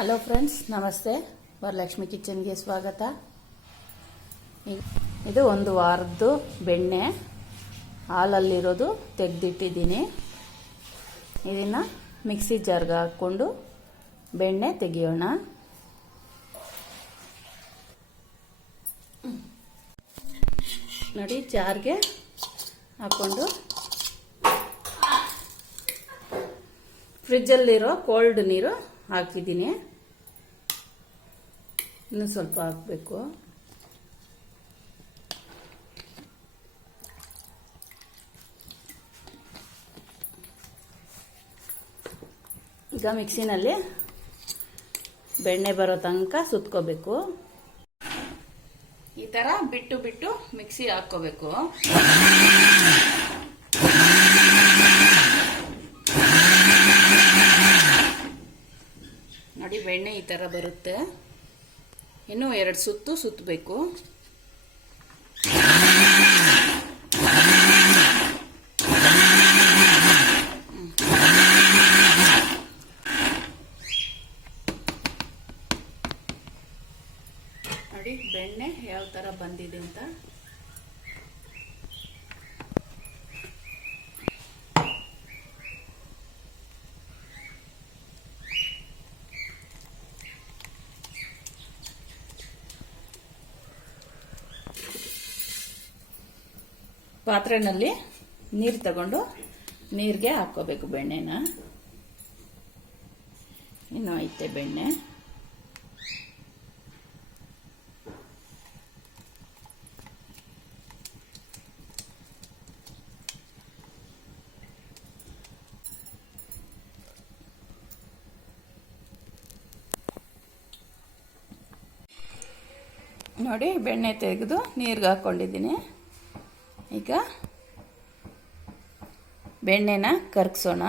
Hello friends, ನಮಸ್ತೆ. ವರಲಕ್ಷ್ಮಿ ಕಿಚನ್ಗೆ ಸ್ವಾಗತ. ಇದು ಒಂದು ವಾರದ್ದು ಬೆಣ್ಣೆ ಹಾಲಲ್ಲಿರೋದು ತೆಗೆದಿಟ್ಟಿದ್ದೀನಿ. ಇದನ್ನು ಮಿಕ್ಸಿ ಜಾರ್ಗೆ ಹಾಕ್ಕೊಂಡು ಬೆಣ್ಣೆ ತೆಗಿಯೋಣ. ನೋಡಿ, ಜಾರ್ಗೆ ಹಾಕ್ಕೊಂಡು ಫ್ರಿಜ್ಜಲ್ಲಿರೋ ಕೋಲ್ಡ್ ನೀರು ಹಾಕಿದ್ದೀನಿ. ಇನ್ನೂ ಸ್ವಲ್ಪ ಹಾಕಬೇಕು. ಈಗ ಮಿಕ್ಸಿನಲ್ಲಿ ಬೆಣ್ಣೆ ಬರೋ ತನಕ ಸುತ್ಕೋಬೇಕು. ಈ ಥರ ಬಿಟ್ಟು ಬಿಟ್ಟು ಮಿಕ್ಸಿ ಹಾಕ್ಕೋಬೇಕು. ನೋಡಿ, ಬೆಣ್ಣೆ ಈ ಥರ ಬರುತ್ತೆ. ಇನ್ನೂ 2 ಸುತ್ತು ಸುತ್ತಬೇಕು. ನೋಡಿ ಬೆಣ್ಣೆ ಯಾವ ಥರ ಬಂದಿದೆ ಅಂತ. ಪಾತ್ರೆನಲ್ಲಿ ನೀರು ತಗೊಂಡು ನೀರಿಗೆ ಹಾಕ್ಕೋಬೇಕು ಬೆಣ್ಣೆನ. ಇನ್ನೂ ಐತೆ ಬೆಣ್ಣೆ. ನೋಡಿ, ಬೆಣ್ಣೆ ತೆಗೆದು ನೀರಿಗೆ ಹಾಕ್ಕೊಂಡಿದ್ದೀನಿ. ಈಗ ಬೆಣ್ಣೆನ ಕರಗಿಸೋಣ,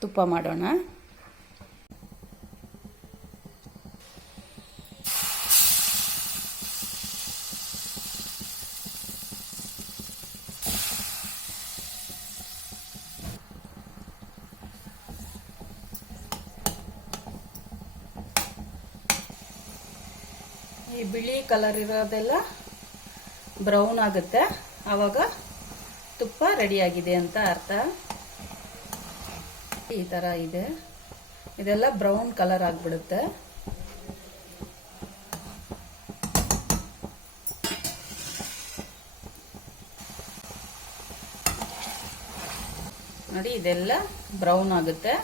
ತುಪ್ಪ ಮಾಡೋಣ. ಈ ಬಿಳಿ ಕಲರ್ ಇರೋದೆಲ್ಲ ಬ್ರೌನ್ ಆಗುತ್ತೆ, ಆವಾಗ ತುಪ್ಪ ರೆಡಿಯಾಗಿದೆ ಅಂತ ಅರ್ಥ. ಈ ಥರ ಇದೆ, ಇದೆಲ್ಲ ಬ್ರೌನ್ ಕಲರ್ ಆಗಿಬಿಡುತ್ತೆ. ನೋಡಿ, ಇದೆಲ್ಲ ಬ್ರೌನ್ ಆಗುತ್ತೆ,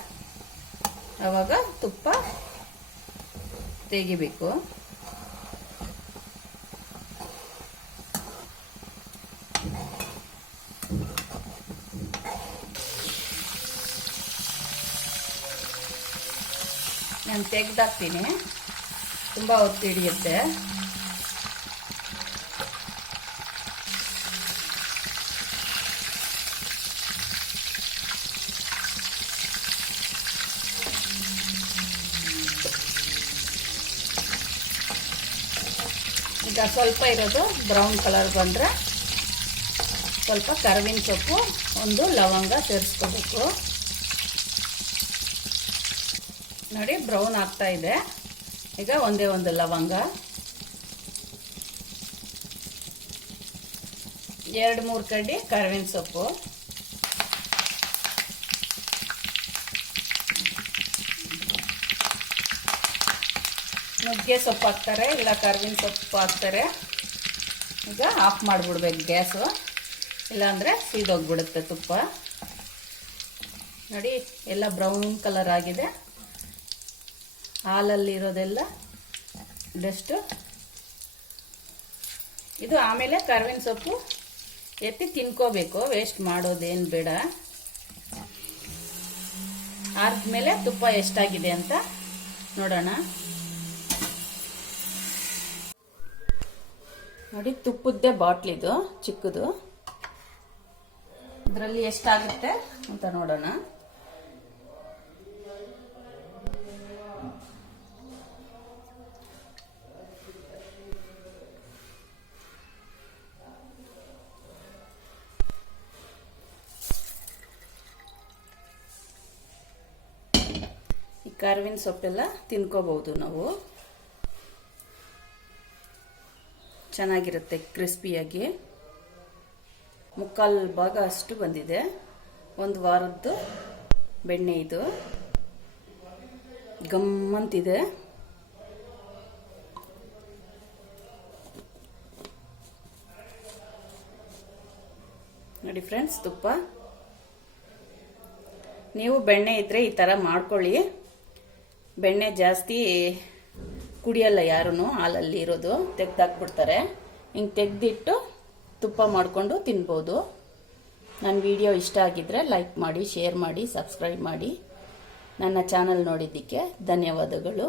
ಆವಾಗ ತುಪ್ಪ ತೆಗಿಬೇಕು. ನಾನು ತೆಗೆದಾಕ್ತೀನಿ, ತುಂಬ ಹೊತ್ತು ಹಿಡಿಯುತ್ತೆ. ಈಗ ಸ್ವಲ್ಪ ಇರೋದು ಬ್ರೌನ್ ಕಲರ್ ಬಂದರೆ ಸ್ವಲ್ಪ ಕರಿಬೇವಿನ ಸೊಪ್ಪು, ಒಂದು ಲವಂಗ ಸೇರಿಸ್ಕೋಬೇಕು. ನೋಡಿ, ಬ್ರೌನ್ ಆಗ್ತಾ ಇದೆ. ಈಗ ಒಂದೇ ಒಂದು ಲವಂಗ, 2-3 ಕಡ್ಡಿ ಕರಿಬೇವಿನ ಸೊಪ್ಪು, ನುಗ್ಗೆ ಸೊಪ್ಪು ಹಾಕ್ತಾರೆ, ಇಲ್ಲ ಕರಿಬೇವಿನ ಸೊಪ್ಪು ಹಾಕ್ತಾರೆ. ಈಗ ಆಫ್ ಮಾಡಿಬಿಡ್ಬೇಕು ಗ್ಯಾಸು, ಇಲ್ಲಾಂದರೆ ಸೀದೋಗ್ಬಿಡುತ್ತೆ ತುಪ್ಪ. ನೋಡಿ, ಎಲ್ಲ ಬ್ರೌನ್ ಕಲರ್ ಆಗಿದೆ. ಹಾಲಲ್ಲಿರೋದೆಲ್ಲ ಡಸ್ಟು. ಇದು ಆಮೇಲೆ ಕರಿಬೇವಿನ ಸೊಪ್ಪು ಎತ್ತಿ ತಿನ್ಕೋಬೇಕು, ವೇಸ್ಟ್ ಮಾಡೋದೇನು ಬೇಡ. ಆದ್ಮೇಲೆ ತುಪ್ಪ ಎಷ್ಟಾಗಿದೆ ಅಂತ ನೋಡೋಣ. ನೋಡಿ, ತುಪ್ಪದ್ದೇ ಬಾಟ್ಲಿದು ಚಿಕ್ಕದು, ಇದರಲ್ಲಿ ಎಷ್ಟಾಗುತ್ತೆ ಅಂತ ನೋಡೋಣ. ಕಾರ್ವಿನ ಸೊಪ್ಪೆಲ್ಲ ತಿನ್ಕೋಬಹುದು ನಾವು. ಚೆನ್ನಾಗಿರುತ್ತೆ ಕ್ರಿಸ್ಪಿಯಾಗಿ. ಮುಕ್ಕಾಲು ಭಾಗ ಅಷ್ಟು ಬಂದಿದೆ. ಒಂದು ವಾರದ್ದು ಬೆಣ್ಣೆ ಇದು. ಗಮ್ಮಂತಿದೆ. ನೋಡಿ ಫ್ರೆಂಡ್ಸ್, ತುಪ್ಪ. ನೀವು ಬೆಣ್ಣೆ ಇದ್ರೆ ಈ ಥರ ಮಾಡ್ಕೊಳ್ಳಿ. ಬೆಣ್ಣೆ ಜಾಸ್ತಿ ಕುಡಿಯಲ್ಲ ಯಾರೂ, ಹಾಲಲ್ಲಿ ಇರೋದು ತೆಗ್ದಾಕ್ಬಿಡ್ತಾರೆ. ಹಿಂಗೆ ತೆಗೆದಿಟ್ಟು ತುಪ್ಪ ಮಾಡಿಕೊಂಡು ತಿನ್ಬೋದು. ನನ್ನ ವಿಡಿಯೋ ಇಷ್ಟ ಆಗಿದ್ರೆ ಲೈಕ್ ಮಾಡಿ, ಶೇರ್ ಮಾಡಿ, ಸಬ್ಸ್ಕ್ರೈಬ್ ಮಾಡಿ. ನನ್ನ ಚಾನಲ್ ನೋಡಿದ್ದಕ್ಕೆ ಧನ್ಯವಾದಗಳು.